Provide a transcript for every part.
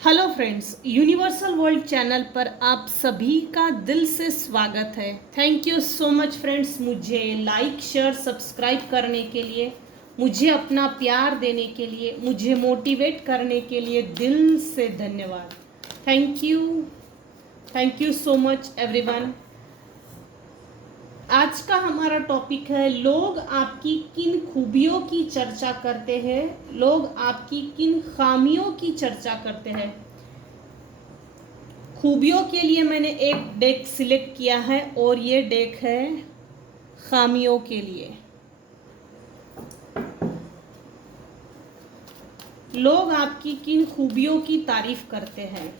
Hello friends, universal world channel पर आप सभी का दिल से स्वागत है। Thank you so much friends, मुझे लाइक शेयर सब्सक्राइब करने के लिए, मुझे अपना प्यार देने के लिए, मुझे मोटिवेट करने के लिए दिल से धन्यवाद। Thank you so much everyone. आज का हमारा टॉपिक है, लोग आपकी किन खूबियों की चर्चा करते हैं, लोग आपकी किन खामियों की चर्चा करते हैं। खूबियों के लिए मैंने एक डेक सिलेक्ट किया है और ये डेक है खामियों के लिए। लोग आपकी किन खूबियों की तारीफ करते हैं,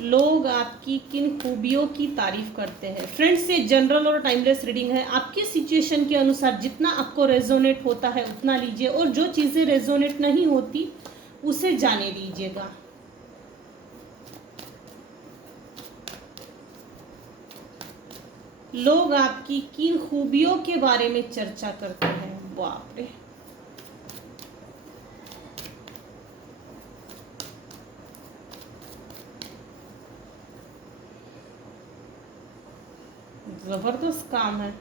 लोग आपकी किन खूबियों की तारीफ करते हैं। फ्रेंड्स, ये जनरल और टाइमलेस रीडिंग है। आपके सिचुएशन के अनुसार जितना आपको रेजोनेट होता है उतना लीजिए, और जो चीज़ें रेजोनेट नहीं होती उसे जाने दीजिएगा। लोग आपकी किन खूबियों के बारे में चर्चा करते हैं। बाप रे, जबरदस्त काम है।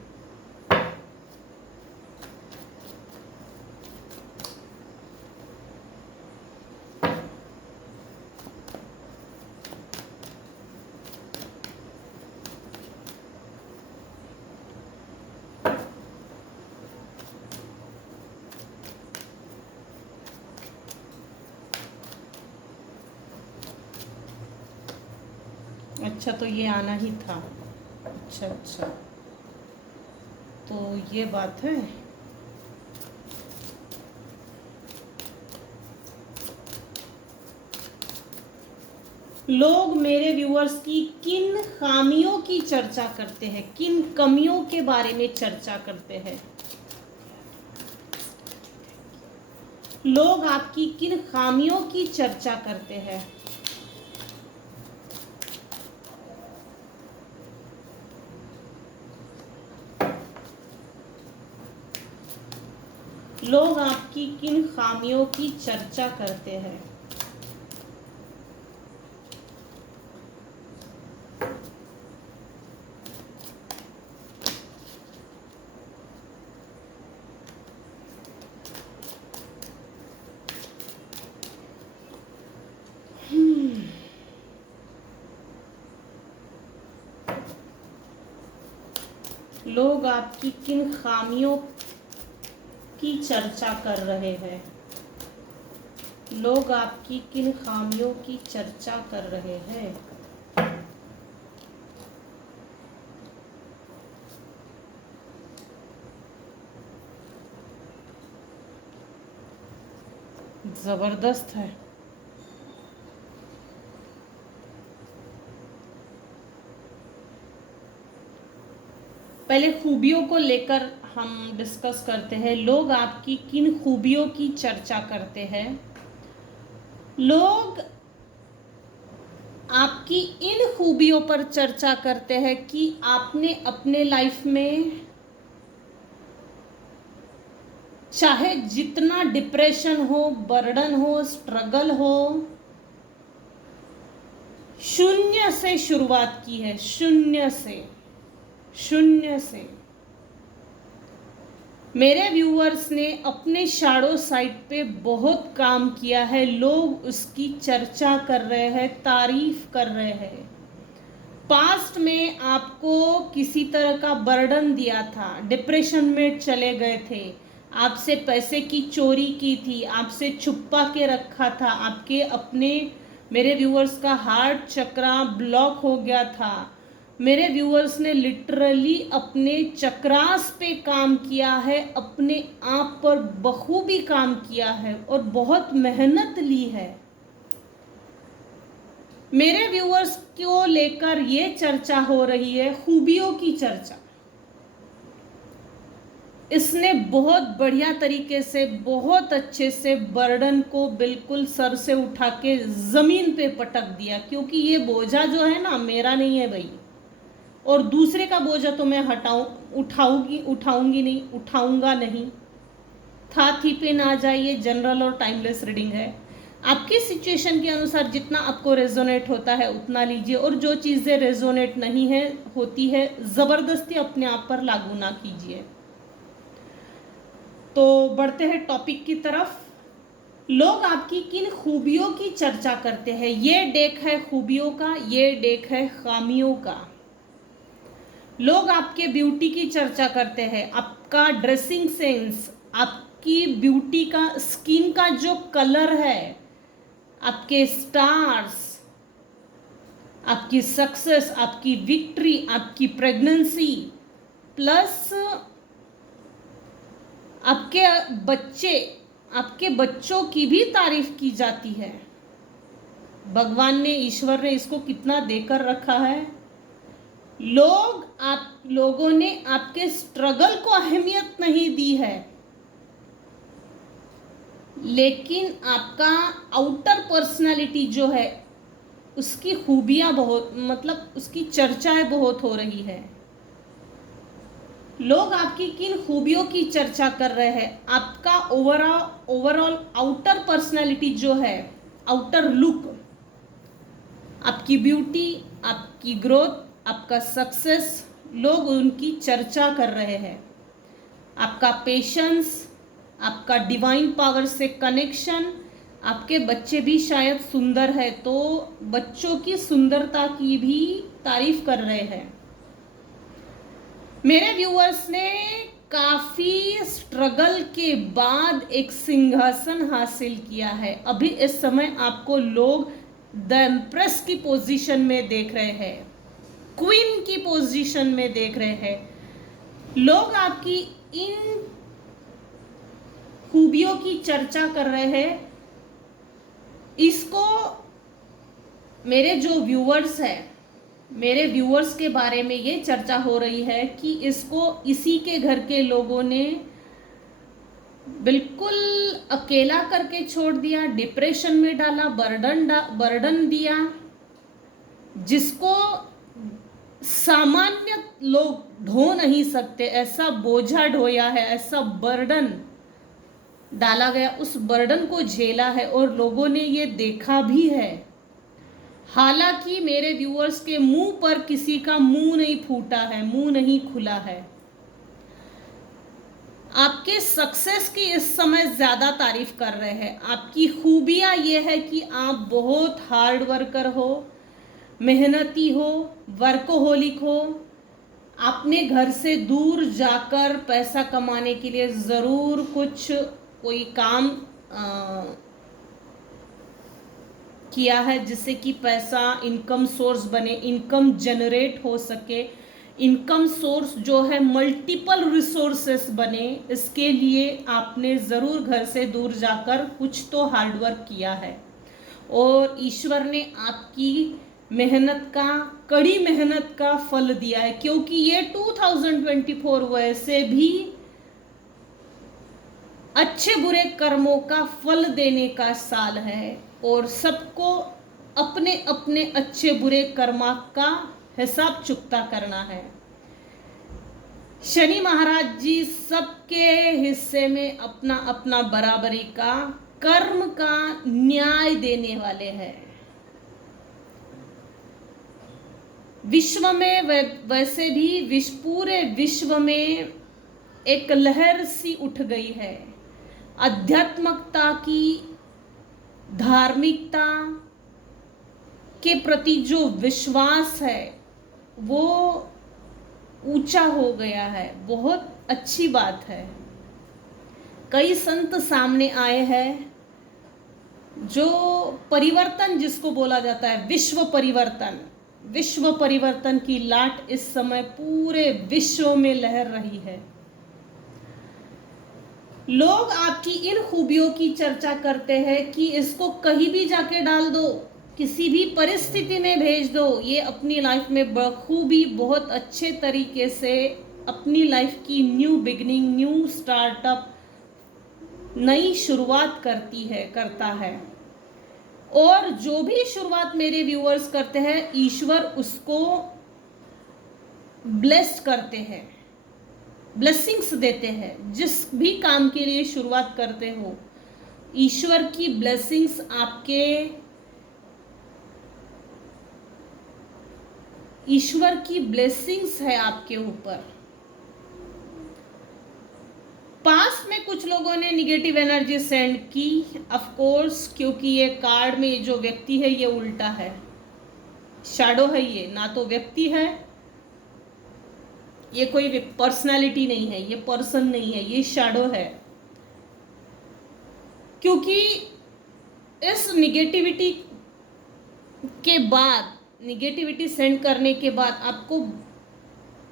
अच्छा, तो ये आना ही था। अच्छा, तो ये बात है। लोग मेरे व्यूअर्स की किन खामियों की चर्चा करते हैं, किन कमियों के बारे में चर्चा करते हैं। लोग आपकी किन खामियों की चर्चा करते हैं। लोग आपकी किन खामियों की चर्चा करते हैं। लोग आपकी किन खामियों की चर्चा कर रहे हैं। लोग आपकी किन खामियों की चर्चा कर रहे हैं। जबरदस्त है। पहले खूबियों को लेकर हम डिस्कस करते हैं। लोग आपकी किन खूबियों की चर्चा करते हैं। लोग आपकी इन खूबियों पर चर्चा करते हैं कि आपने अपने लाइफ में चाहे जितना डिप्रेशन हो, बर्डन हो, स्ट्रगल हो, शून्य से शुरुआत की है। शून्य से मेरे व्यूअर्स ने अपने शैडो साइड पे बहुत काम किया है। लोग उसकी चर्चा कर रहे हैं, तारीफ कर रहे हैं। पास्ट में आपको किसी तरह का बर्डन दिया था, डिप्रेशन में चले गए थे, आपसे पैसे की चोरी की थी, आपसे छुपा के रखा था, आपके अपने मेरे व्यूअर्स का हार्ट चक्रा ब्लॉक हो गया था। मेरे व्यूअर्स ने लिटरली अपने चक्रास पे काम किया है, अपने आप पर बखूबी काम किया है और बहुत मेहनत ली है। मेरे व्यूअर्स को लेकर ये चर्चा हो रही है, खूबियों की चर्चा। इसने बहुत बढ़िया तरीके से, बहुत अच्छे से बर्डन को बिल्कुल सर से उठा के जमीन पे पटक दिया, क्योंकि ये बोझा जो है ना, मेरा नहीं है भाई, और दूसरे का बोझा तो मैं उठाऊंगा नहीं। था थी पे ना जाइए, जनरल और टाइमलेस रीडिंग है। आपकी सिचुएशन के अनुसार जितना आपको रेजोनेट होता है उतना लीजिए, और जो चीज़ें रेजोनेट नहीं है होती है ज़बरदस्ती अपने आप पर लागू ना कीजिए। तो बढ़ते हैं टॉपिक की तरफ। लोग आपकी किन खूबियों की चर्चा करते हैं? ये डेक है खूबियों का, ये डेक है खामियों का। लोग आपके ब्यूटी की चर्चा करते हैं, आपका ड्रेसिंग सेंस, आपकी ब्यूटी का, स्किन का जो कलर है, आपके स्टार्स, आपकी सक्सेस, आपकी विक्ट्री, आपकी प्रेगनेंसी, प्लस आपके बच्चों की भी तारीफ की जाती है। भगवान ने, ईश्वर ने इसको कितना देकर रखा है। लोगों ने आपके स्ट्रगल को अहमियत नहीं दी है, लेकिन आपका आउटर पर्सनालिटी जो है उसकी खूबियां बहुत, मतलब उसकी चर्चाएं बहुत हो रही है। लोग आपकी किन खूबियों की चर्चा कर रहे हैं? आपका ओवरऑल आउटर पर्सनालिटी जो है, आउटर लुक, आपकी ब्यूटी, आपकी ग्रोथ, आपका सक्सेस, लोग उनकी चर्चा कर रहे हैं। आपका पेशेंस, आपका डिवाइन पावर से कनेक्शन, आपके बच्चे भी शायद सुंदर है तो बच्चों की सुंदरता की भी तारीफ कर रहे हैं। मेरे व्यूअर्स ने काफी स्ट्रगल के बाद एक सिंहासन हासिल किया है। अभी इस समय आपको लोग द एम्प्रेस की पोजीशन में देख रहे हैं, क्वीन की पोजीशन में देख रहे हैं। लोग आपकी इन खूबियों की चर्चा कर रहे हैं। इसको मेरे जो व्यूअर्स हैं, मेरे व्यूअर्स के बारे में ये चर्चा हो रही है कि इसको इसी के घर के लोगों ने बिल्कुल अकेला करके छोड़ दिया, डिप्रेशन में डाला, बर्डन दिया, जिसको सामान्य लोग ढो नहीं सकते। ऐसा बोझा ढोया है, ऐसा बर्डन डाला गया, उस बर्डन को झेला है और लोगों ने ये देखा भी है। हालांकि मेरे व्यूअर्स के मुंह पर किसी का मुंह नहीं फूटा है, मुंह नहीं खुला है। आपके सक्सेस की इस समय ज्यादा तारीफ कर रहे हैं। आपकी खूबियां ये है कि आप बहुत हार्ड वर्कर हो, मेहनती हो, वर्कोहोलिक हो। आपने घर से दूर जाकर पैसा कमाने के लिए जरूर कोई काम किया है, जिससे कि पैसा इनकम सोर्स बने, इनकम जनरेट हो सके, इनकम सोर्स जो है मल्टीपल रिसोर्सेस बने। इसके लिए आपने ज़रूर घर से दूर जाकर कुछ तो हार्डवर्क किया है और ईश्वर ने आपकी मेहनत का, कड़ी मेहनत का फल दिया है। क्योंकि ये 2024 वैसे भी अच्छे बुरे कर्मों का फल देने का साल है और सबको अपने अपने अच्छे बुरे कर्मा का हिसाब चुकता करना है। शनि महाराज जी सबके हिस्से में अपना अपना बराबरी का कर्म का न्याय देने वाले हैं। विश्व में वैसे भी पूरे विश्व में एक लहर सी उठ गई है। आध्यात्मिकता की, धार्मिकता के प्रति जो विश्वास है वो ऊंचा हो गया है। बहुत अच्छी बात है। कई संत सामने आए हैं जो परिवर्तन, जिसको बोला जाता है विश्व परिवर्तन की लाट इस समय पूरे विश्व में लहर रही है। लोग आपकी इन खूबियों की चर्चा करते हैं कि इसको कहीं भी जाके डाल दो, किसी भी परिस्थिति में भेज दो, ये अपनी लाइफ में बखूबी बहुत अच्छे तरीके से अपनी लाइफ की न्यू बिगिनिंग, न्यू स्टार्टअप, नई शुरुआत करता है। और जो भी शुरुआत मेरे व्यूअर्स करते हैं, ईश्वर उसको ब्लेस्ड करते हैं, ब्लेसिंग्स देते हैं। जिस भी काम के लिए शुरुआत करते हो ईश्वर की ब्लेसिंग्स ईश्वर की ब्लेसिंग्स है आपके ऊपर। पास्ट में कुछ लोगों ने निगेटिव एनर्जी सेंड की, ऑफ कोर्स, क्योंकि ये कार्ड में जो व्यक्ति है ये उल्टा है, शैडो है, ये ना तो व्यक्ति है, ये कोई पर्सनालिटी नहीं है, ये पर्सन नहीं है, ये शैडो है। क्योंकि इस निगेटिविटी के बाद, निगेटिविटी सेंड करने के बाद आपको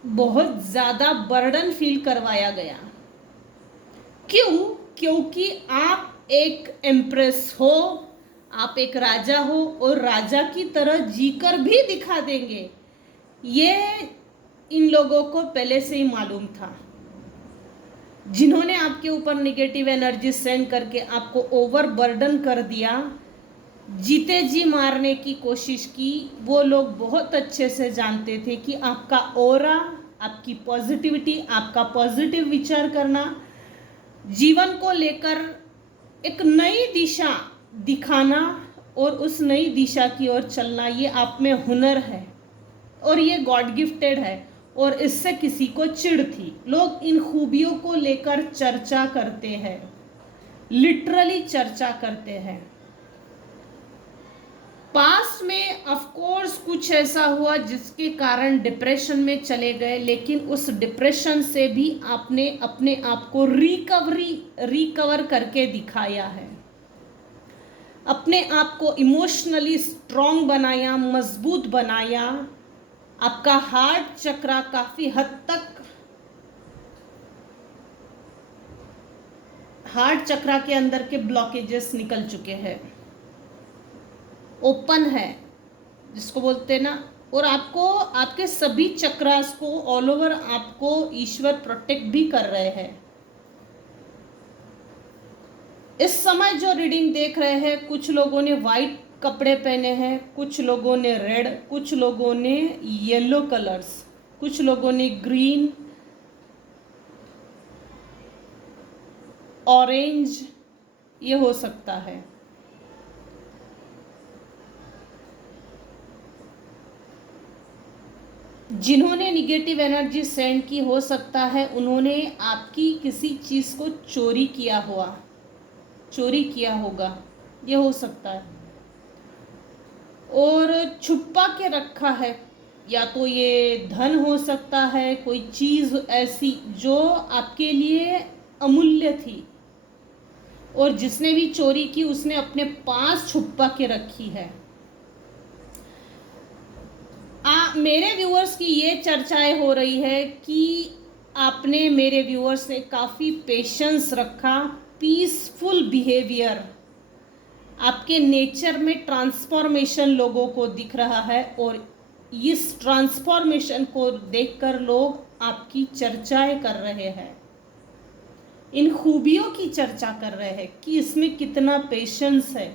बहुत ज़्यादा बर्डन फील करवाया गया। क्यों? क्योंकि आप एक एम्प्रेस हो, आप एक राजा हो और राजा की तरह जीकर भी दिखा देंगे, ये इन लोगों को पहले से ही मालूम था। जिन्होंने आपके ऊपर नेगेटिव एनर्जी सेंड करके आपको ओवर बर्डन कर दिया, जीते जी मारने की कोशिश की, वो लोग बहुत अच्छे से जानते थे कि आपका ऑरा, आपकी पॉजिटिविटी, आपका पॉजिटिव विचार करना, जीवन को लेकर एक नई दिशा दिखाना और उस नई दिशा की ओर चलना, ये आप में हुनर है और ये गॉड गिफ्टेड है और इससे किसी को चिढ़ थी। लोग इन खूबियों को लेकर चर्चा करते हैं, लिटरली चर्चा करते हैं। पास्ट में ऑफ कोर्स कुछ ऐसा हुआ जिसके कारण डिप्रेशन में चले गए, लेकिन उस डिप्रेशन से भी आपने अपने आप को रिकवर करके दिखाया है, अपने आप को इमोशनली स्ट्रॉन्ग बनाया, मजबूत बनाया। आपका हार्ट चक्रा काफी हद तक, हार्ट चक्रा के अंदर के ब्लॉकेजेस निकल चुके हैं, ओपन है जिसको बोलते हैं ना, और आपको आपके सभी चक्रास को ऑल ओवर आपको ईश्वर प्रोटेक्ट भी कर रहे हैं। इस समय जो रीडिंग देख रहे हैं, कुछ लोगों ने वाइट कपड़े पहने हैं, कुछ लोगों ने रेड, कुछ लोगों ने येलो कलर्स, कुछ लोगों ने ग्रीन, ऑरेंज, ये हो सकता है। जिन्होंने निगेटिव एनर्जी सेंड की, हो सकता है उन्होंने आपकी किसी चीज़ को चोरी किया होगा, ये हो सकता है, और छुपा के रखा है। या तो ये धन हो सकता है, कोई चीज़ ऐसी जो आपके लिए अमूल्य थी और जिसने भी चोरी की उसने अपने पास छुपा के रखी है। मेरे व्यूअर्स की ये चर्चाएं हो रही है कि आपने, मेरे व्यूअर्स ने काफ़ी पेशेंस रखा, पीसफुल बिहेवियर, आपके नेचर में ट्रांसफॉर्मेशन लोगों को दिख रहा है और इस ट्रांसफॉर्मेशन को देखकर लोग आपकी चर्चाएं कर रहे हैं, इन खूबियों की चर्चा कर रहे हैं कि इसमें कितना पेशेंस है,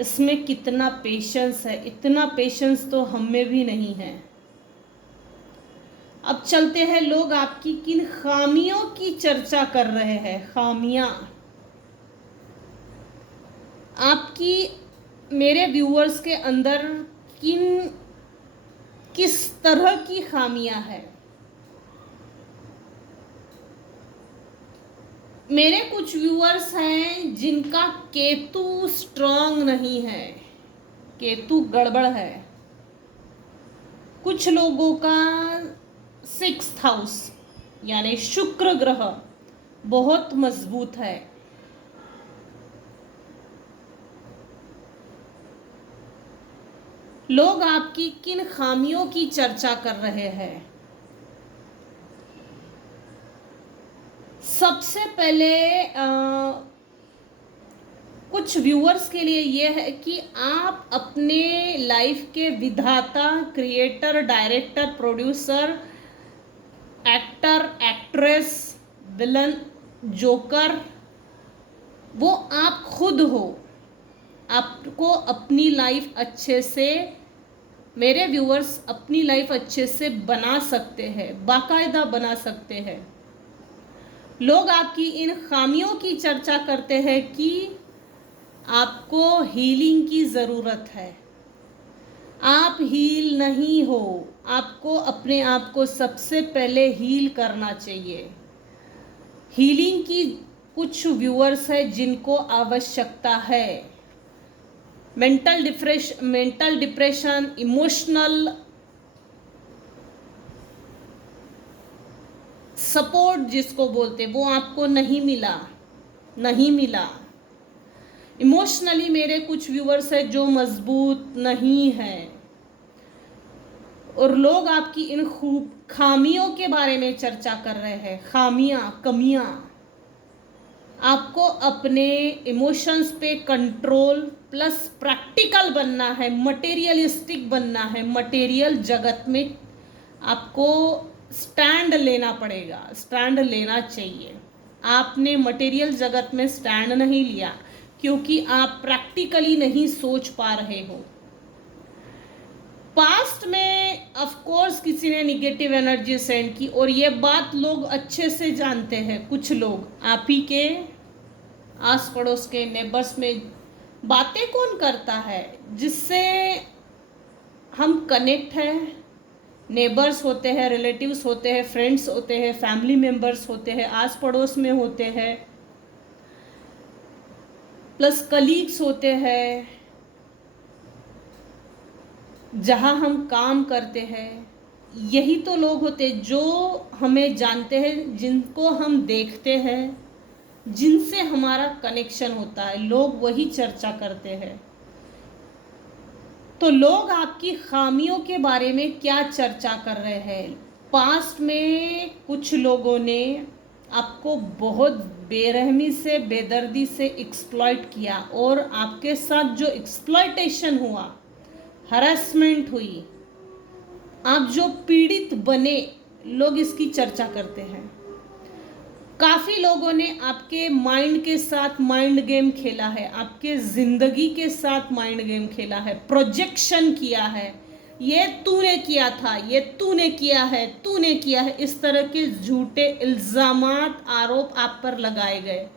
इसमें कितना पेशेंस है। इतना पेशेंस तो हम में भी नहीं है। अब चलते हैं, लोग आपकी किन खामियों की चर्चा कर रहे हैं। खामियां आपकी, मेरे व्यूअर्स के अंदर किस तरह की खामियां हैं। मेरे कुछ व्यूअर्स हैं जिनका केतु स्ट्रांग नहीं है, केतु गड़बड़ है। कुछ लोगों का 6th हाउस यानी शुक्र ग्रह बहुत मजबूत है। लोग आपकी किन खामियों की चर्चा कर रहे हैं। सबसे पहले कुछ व्यूअर्स के लिए यह है कि आप अपने लाइफ के विधाता, creator, director, producer, actor, actress, villain, joker, वो आप खुद हो। आपको अपनी लाइफ अच्छे से, मेरे व्यूअर्स अपनी लाइफ अच्छे से बना सकते हैं, बाकायदा बना सकते हैं। लोग आपकी इन खामियों की चर्चा करते हैं कि आपको हीलिंग की ज़रूरत है, आप हील नहीं हो, आपको अपने आप को सबसे पहले हील करना चाहिए। हीलिंग की कुछ व्यूअर्स है जिनको आवश्यकता है। मेंटल डिप्रेशन, इमोशनल सपोर्ट जिसको बोलते वो आपको नहीं मिला। इमोशनली मेरे कुछ व्यूअर्स है जो मजबूत नहीं है, और लोग आपकी इन खूब खामियों के बारे में चर्चा कर रहे हैं। कमियां। आपको अपने इमोशंस पे कंट्रोल प्लस प्रैक्टिकल बनना है, मटेरियलिस्टिक बनना है। मटेरियल जगत में आपको स्टैंड लेना पड़ेगा, स्टैंड लेना चाहिए। आपने मटेरियल जगत में स्टैंड नहीं लिया क्योंकि आप प्रैक्टिकली नहीं सोच पा रहे हो। पास्ट में ऑफ कोर्स किसी ने निगेटिव एनर्जी सेंड की, और ये बात लोग अच्छे से जानते हैं। कुछ लोग आप ही के आस पड़ोस के नेबर्स में बातें कौन करता है जिससे हम कनेक्ट है। नेबर्स होते हैं, रिलेटिव्स होते हैं, फ्रेंड्स होते हैं, फैमिली मेंबर्स होते हैं, आस पड़ोस में होते हैं, प्लस कलीग्स होते हैं, जहाँ हम काम करते हैं। यही तो लोग होते हैं जो हमें जानते हैं, जिनको हम देखते हैं, जिनसे हमारा कनेक्शन होता है। लोग वही चर्चा करते हैं। तो लोग आपकी खामियों के बारे में क्या चर्चा कर रहे हैं? पास्ट में कुछ लोगों ने आपको बहुत बेरहमी से, बेदर्दी से एक्सप्लॉइट किया, और आपके साथ जो एक्सप्लॉइटेशन हुआ, हरासमेंट हुई, आप जो पीड़ित बने, लोग इसकी चर्चा करते हैं। काफ़ी लोगों ने आपके माइंड के साथ माइंड गेम खेला है, आपके ज़िंदगी के साथ माइंड गेम खेला है, प्रोजेक्शन किया है। ये तूने किया था, ये तूने किया है, इस तरह के झूठे इल्ज़ामात, आरोप आप पर लगाए गए।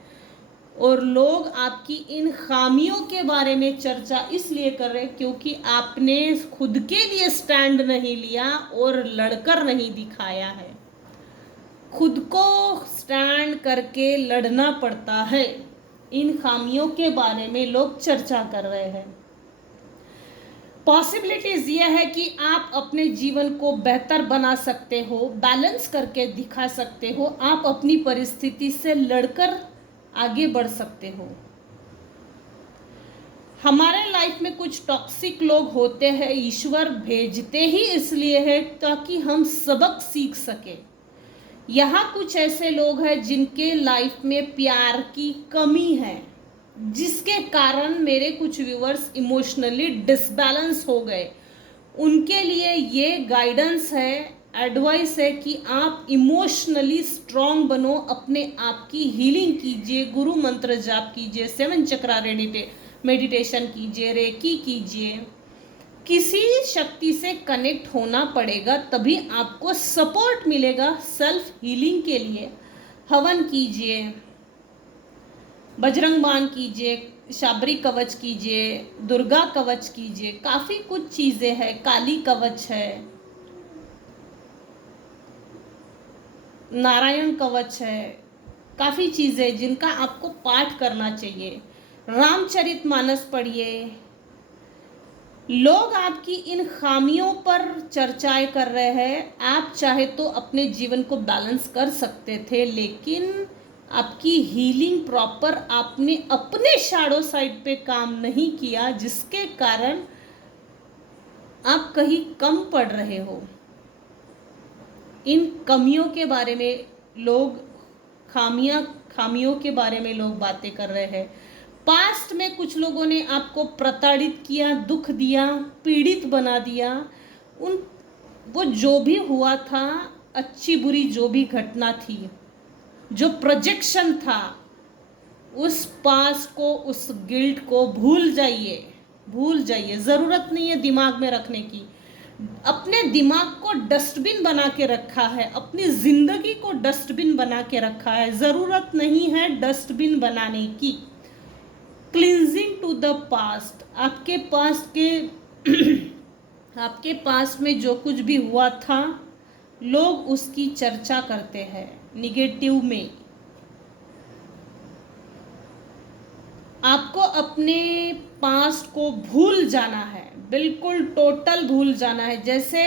और लोग आपकी इन खामियों के बारे में चर्चा इसलिए कर रहे हैं क्योंकि आपने खुद के लिए स्टैंड नहीं लिया और लड़कर नहीं दिखाया है। खुद को स्टैंड करके लड़ना पड़ता है। इन खामियों के बारे में लोग चर्चा कर रहे हैं। पॉसिबिलिटीज यह है कि आप अपने जीवन को बेहतर बना सकते हो, बैलेंस करके दिखा सकते हो, आप अपनी परिस्थिति से लड़कर आगे बढ़ सकते हो। हमारे लाइफ में कुछ टॉक्सिक लोग होते हैं, ईश्वर भेजते ही इसलिए है ताकि हम सबक सीख सके। यहाँ कुछ ऐसे लोग हैं जिनके लाइफ में प्यार की कमी है, जिसके कारण मेरे कुछ व्यूअर्स इमोशनली डिसबैलेंस हो गए। उनके लिए ये गाइडेंस है, एडवाइस है कि आप इमोशनली स्ट्रांग बनो, अपने आप की हीलिंग कीजिए, गुरु मंत्र जाप कीजिए, 7 चक्रा मेडिटेशन कीजिए, रेकी कीजिए। किसी शक्ति से कनेक्ट होना पड़ेगा, तभी आपको सपोर्ट मिलेगा सेल्फ हीलिंग के लिए। हवन कीजिए, बजरंग बाण कीजिए, शाबरी कवच कीजिए, दुर्गा कवच कीजिए, काफ़ी कुछ चीज़ें हैं, काली कवच है, नारायण कवच है, काफ़ी चीज़ें जिनका आपको पाठ करना चाहिए। रामचरितमानस पढ़िए। लोग आपकी इन खामियों पर चर्चाएं कर रहे हैं। आप चाहे तो अपने जीवन को बैलेंस कर सकते थे, लेकिन आपकी हीलिंग प्रॉपर आपने अपने शैडो साइड पे काम नहीं किया, जिसके कारण आप कहीं कम पड़ रहे हो। इन कमियों के बारे में लोग, खामियों के बारे में लोग बातें कर रहे हैं। पास्ट में कुछ लोगों ने आपको प्रताड़ित किया, दुख दिया, पीड़ित बना दिया। वो जो भी हुआ था, अच्छी बुरी जो भी घटना थी, जो प्रोजेक्शन था, उस पास्ट को, उस गिल्ट को भूल जाइए। ज़रूरत नहीं है दिमाग में रखने की। अपने दिमाग को डस्टबिन बना के रखा है, अपनी ज़िंदगी को डस्टबिन बना के रखा है। ज़रूरत नहीं है डस्टबिन बनाने की। क्लींजिंग टू द पास्ट, आपके पास्ट के आपके पास्ट में जो कुछ भी हुआ था लोग उसकी चर्चा करते हैं निगेटिव में। आपको अपने पास्ट को भूल जाना है, बिल्कुल टोटल भूल जाना है। जैसे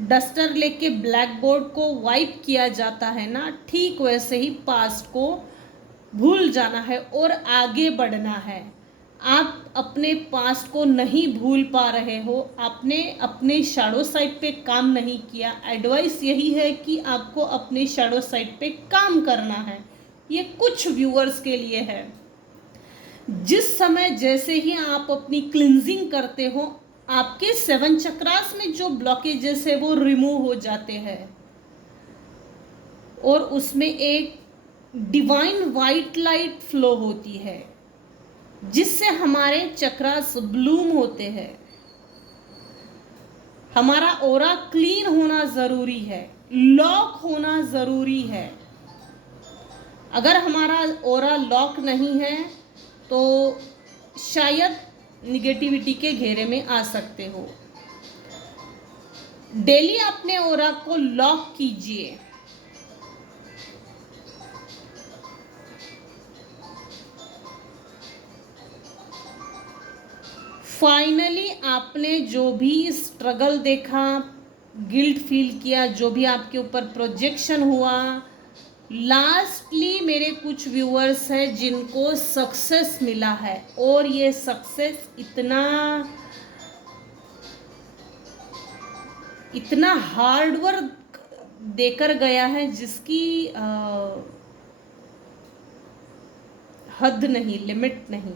डस्टर लेके ब्लैक बोर्ड को वाइप किया जाता है ना, ठीक वैसे ही पास्ट को भूल जाना है और आगे बढ़ना है। आप अपने पास्ट को नहीं भूल पा रहे हो, आपने अपने शैडो साइड पे काम नहीं किया। एडवाइस यही है कि आपको अपने शैडो साइड पे काम करना है। ये कुछ व्यूअर्स के लिए है। जिस समय जैसे ही आप अपनी क्लिनजिंग करते हो, आपके 7 चक्रास में जो ब्लॉकेजेस है वो रिमूव हो जाते हैं और उसमें एक डिवाइन वाइट लाइट फ्लो होती है जिससे हमारे चक्रास ब्लूम होते हैं। हमारा ऑरा क्लीन होना ज़रूरी है, लॉक होना ज़रूरी है। अगर हमारा ऑरा लॉक नहीं है तो शायद निगेटिविटी के घेरे में आ सकते हो। डेली अपने ऑरा को लॉक कीजिए। फाइनली आपने जो भी स्ट्रगल देखा, गिल्ट फील किया, जो भी आपके ऊपर प्रोजेक्शन हुआ, लास्टली मेरे कुछ व्यूअर्स हैं जिनको सक्सेस मिला है और ये सक्सेस इतना हार्ड वर्क देकर गया है जिसकी हद नहीं, लिमिट नहीं।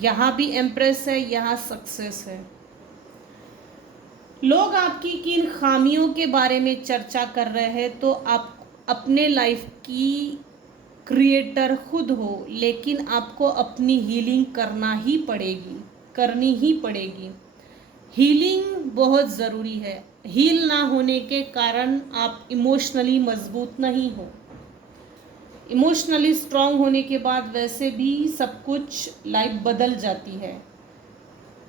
यहाँ भी एम्प्रेस है, यहाँ सक्सेस है। लोग आपकी किन खामियों के बारे में चर्चा कर रहे हैं तो आप अपने लाइफ की क्रिएटर खुद हो, लेकिन आपको अपनी हीलिंग करनी ही पड़ेगी। हीलिंग बहुत ज़रूरी है। हील ना होने के कारण आप इमोशनली मजबूत नहीं हो। इमोशनली स्ट्रांग होने के बाद वैसे भी सब कुछ लाइफ बदल जाती है।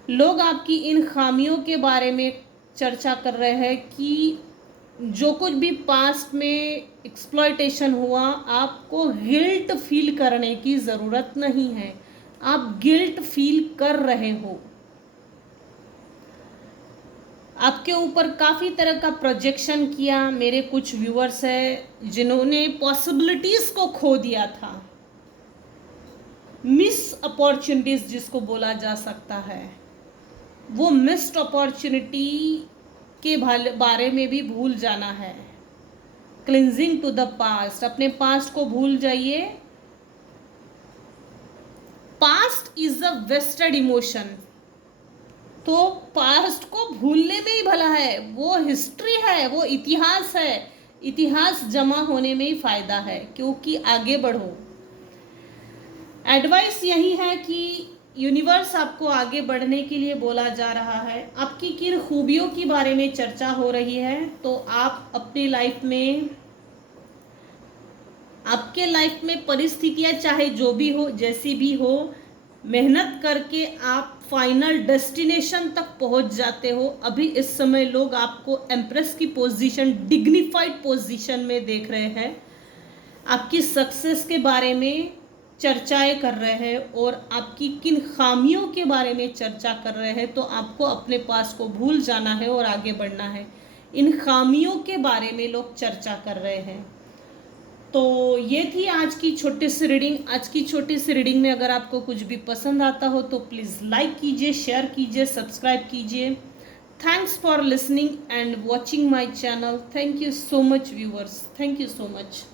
लोग आपकी इन खामियों के बारे में चर्चा कर रहे हैं कि जो कुछ भी पास्ट में एक्सप्लॉयटेशन हुआ, आपको गिल्ट फील करने की ज़रूरत नहीं है। आप गिल्ट फील कर रहे हो। आपके ऊपर काफ़ी तरह का प्रोजेक्शन किया। मेरे कुछ व्यूअर्स हैं जिन्होंने पॉसिबिलिटीज़ को खो दिया था। मिस अपॉर्चुनिटीज़ जिसको बोला जा सकता है, वो मिस्ड अपॉर्चुनिटी के बारे में भी भूल जाना है। क्लिंजिंग टू द पास्ट, अपने पास्ट को भूल जाइए। Past is a wasted emotion, तो पास्ट को भूलने में ही भला है। वो हिस्ट्री है, वो इतिहास है। इतिहास जमा होने में ही फायदा है, क्योंकि आगे बढ़ो। एडवाइस यही है कि यूनिवर्स आपको आगे बढ़ने के लिए बोला जा रहा है। आपकी किन खूबियों के बारे में चर्चा हो रही है तो आप अपनी लाइफ में, आपके लाइफ में परिस्थितियां चाहे जो भी हो, जैसी भी हो, मेहनत करके आप फाइनल डेस्टिनेशन तक पहुंच जाते हो। अभी इस समय लोग आपको एम्प्रेस की पोजीशन, डिग्निफाइड पोजीशन में देख रहे हैं। आपकी सक्सेस के बारे में चर्चाएं कर रहे हैं और आपकी किन खामियों के बारे में चर्चा कर रहे हैं तो आपको अपने पास को भूल जाना है और आगे बढ़ना है। इन खामियों के बारे में लोग चर्चा कर रहे हैं। तो ये थी आज की छोटी सी रीडिंग। आज की छोटी सी रीडिंग में अगर आपको कुछ भी पसंद आता हो तो प्लीज़ लाइक कीजिए, शेयर कीजिए, सब्सक्राइब कीजिए। Thanks for listening and watching my channel. Thank you so much viewers, thank you so much.